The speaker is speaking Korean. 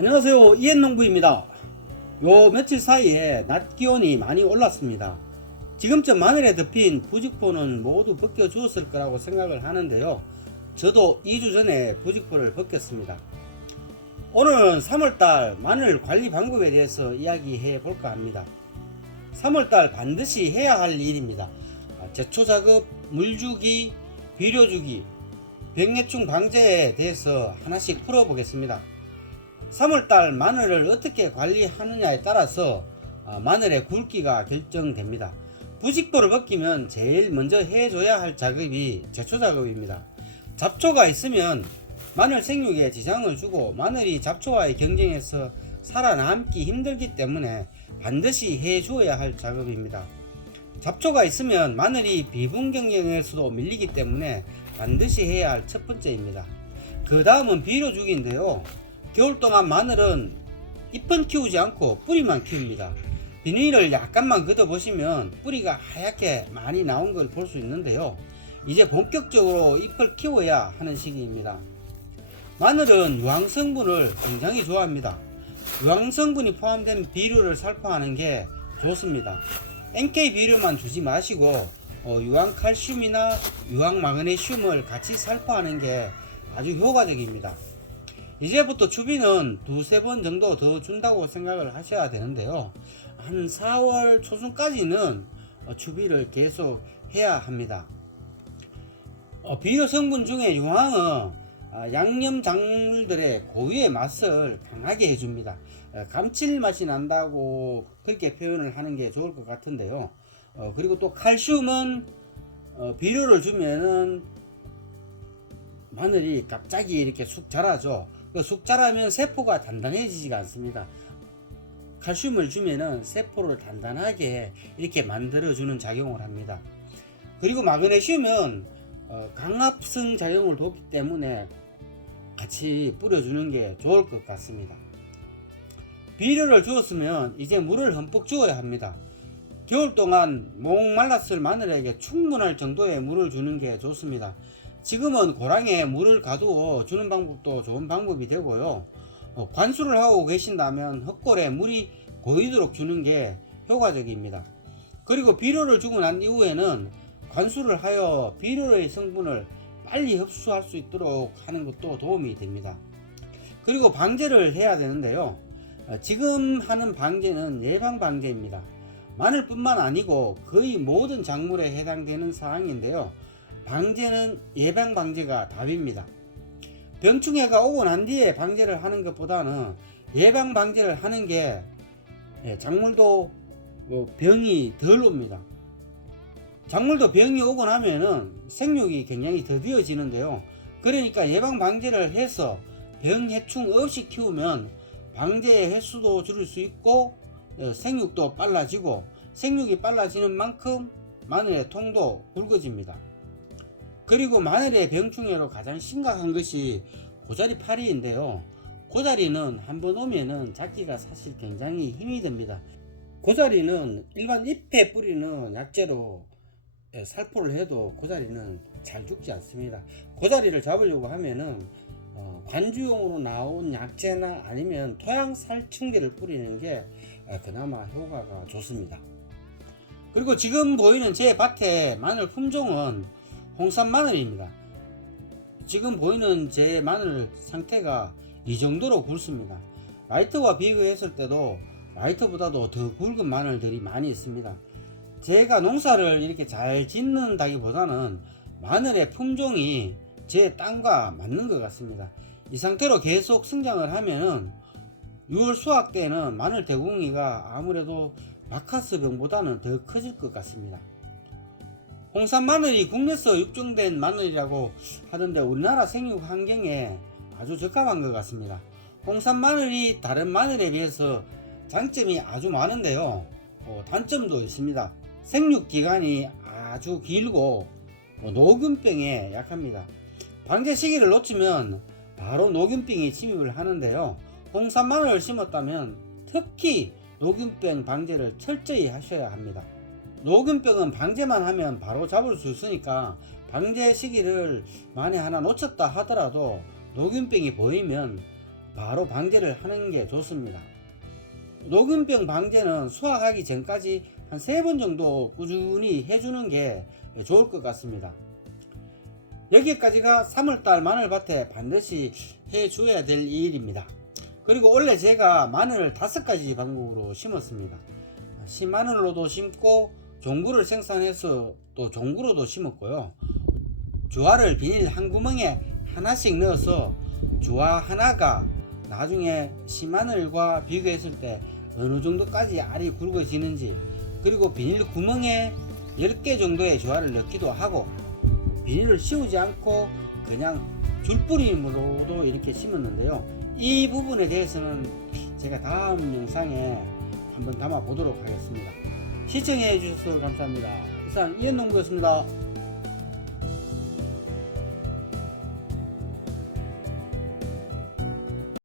안녕하세요. 이엔농부입니다. 요 며칠 사이에 낮 기온이 많이 올랐습니다. 지금쯤 마늘에 덮인 부직포는 모두 벗겨 주었을 거라고 생각을 하는데요. 저도 2주 전에 부직포를 벗겼습니다. 오늘은 3월달 마늘 관리 방법에 대해서 이야기해 볼까 합니다. 3월달 반드시 해야 할 일입니다. 아, 제초 작업, 물주기, 비료주기, 병해충 방제에 대해서 하나씩 풀어보겠습니다 3월달 마늘을 어떻게 관리하느냐에 따라서 아, 마늘의 굵기가 결정됩니다. 부직포를 벗기면 제일 먼저 해줘야 할 작업이 제초 작업입니다. 잡초가 있으면 마늘 생육에 지장을 주고 마늘이 잡초와의 경쟁에서 살아남기 힘들기 때문에 반드시 해주어야 할 작업입니다. 잡초가 있으면 마늘이 비분 경쟁에서도 밀리기 때문에 반드시 해야 할 첫 번째입니다. 그 다음은 비료 주기인데요. 겨울 동안 마늘은 잎은 키우지 않고 뿌리만 키웁니다. 비닐을 약간만 걷어 보시면 뿌리가 하얗게 많이 나온 걸 볼 수 있는데요. 이제 본격적으로 잎을 키워야 하는 시기입니다. 마늘은 유황 성분을 굉장히 좋아합니다. 유황 성분이 포함된 비료를 살포하는 게 좋습니다. NK 비료만 주지 마시고 어, 유황 칼슘이나 유황 마그네슘을 같이 살포하는 게 아주 효과적입니다. 이제부터 추비는 두세 번 정도 더 준다고 생각을 하셔야 되는데요. 한 4월 초순까지는 어, 추비를 계속 해야 합니다. 어, 비료 성분 중에 유황은 아, 양념 작물들의 고유의 맛을 강하게 해줍니다. 어, 감칠맛이 난다고 그렇게 표현을 하는 게 좋을 것 같은데요. 어, 그리고 또 칼슘은 어, 비료를 주면은 마늘이 갑자기 이렇게 쑥 자라죠. 그쑥 자라면 세포가 단단해지지가 않습니다. 칼슘을 주면은 세포를 단단하게 이렇게 만들어주는 작용을 합니다. 그리고 마그네슘은 어, 강압성 작용을 돕기 때문에 같이 뿌려주는 게 좋을 것 같습니다. 비료를 주었으면 이제 물을 흠뻑 주어야 합니다. 겨울 동안 목말랐을 마늘에게 충분할 정도의 물을 주는 게 좋습니다. 지금은 고랑에 물을 가두어 주는 방법도 좋은 방법이 되고요. 어, 관수를 하고 계신다면 흙골에 물이 고이도록 주는 게 효과적입니다. 그리고 비료를 주고 난 이후에는 관수를 하여 비료의 성분을 빨리 흡수할 수 있도록 하는 것도 도움이 됩니다. 그리고 방제를 해야 되는데요. 어, 지금 하는 방제는 예방 방제입니다. 마늘뿐만 아니고 거의 모든 작물에 해당되는 사항인데요. 방제는 예방 방제가 답입니다. 병충해가 오고 난 뒤에 방제를 하는 것보다는 예방 방제를 하는 게 예, 작물도 뭐 병이 덜 옵니다. 작물도 병이 오고 나면은 생육이 굉장히 더디어지는데요. 그러니까 예방 방제를 해서 병 해충 없이 키우면 방제의 횟수도 줄일 수 있고 어, 생육도 빨라지고 생육이 빨라지는 만큼 마늘의 통도 굵어집니다. 그리고 마늘의 병충해로 가장 심각한 것이 고자리 파리인데요. 고자리는 한번 오면은 잡기가 사실 굉장히 힘이 듭니다. 고자리는 일반 잎에 뿌리는 약재로 예, 살포를 해도 고자리는 잘 죽지 않습니다. 고자리를 잡으려고 하면은 어, 관주용으로 나온 약재나 아니면 토양 살충제를 뿌리는 게 어, 그나마 효과가 좋습니다. 그리고 지금 보이는 제 밭의 마늘 품종은 홍산 마늘입니다. 지금 보이는 제 마늘 상태가 이 정도로 굵습니다. 라이트와 비교했을 때도 라이트보다도 더 굵은 마늘들이 많이 있습니다. 제가 농사를 이렇게 잘 짓는다기보다는 마늘의 품종이 제 땅과 맞는 것 같습니다. 이 상태로 계속 성장을 하면은 6월 수확 때는 마늘 대궁이가 아무래도 마카스병보다는 더 커질 것 같습니다. 홍산 마늘이 국내서 육종된 마늘이라고 하던데 우리나라 생육 환경에 아주 적합한 것 같습니다. 홍산 마늘이 다른 마늘에 비해서 장점이 아주 많은데요. 어, 단점도 있습니다. 생육 기간이 아주 길고 어, 녹균병에 약합니다. 방제 시기를 놓치면 바로 녹균병이 침입을 하는데요. 홍산 마늘을 심었다면 특히 녹균병 방제를 철저히 하셔야 합니다. 녹균병은 방제만 하면 바로 잡을 수 있으니까 방제 시기를 만에 하나 놓쳤다 하더라도 녹균병이 보이면 바로 방제를 하는 게 좋습니다. 녹균병 방제는 수확하기 전까지 한 세 번 정도 꾸준히 해주는 게 좋을 것 같습니다. 여기까지가 3월달 마늘밭에 반드시 해줘야 될 일입니다. 그리고 원래 제가 마늘을 다섯 가지 방법으로 심었습니다. 신마늘로도 심고 종구를 생산해서 또 종구로도 심었고요. 주화를 비닐 한 구멍에 하나씩 넣어서 주화 하나가 나중에 신마늘과 비교했을 때 어느 정도까지 알이 굵어지는지 그리고 비닐 구멍에 10개 정도의 주화를 넣기도 하고 비닐을 씌우지 않고 그냥 줄뿌림으로도 이렇게 심었는데요. 이 부분에 대해서는 제가 다음 영상에 한번 담아 보도록 하겠습니다. 시청해 주셔서 감사합니다. 이상 이현농부였습니다.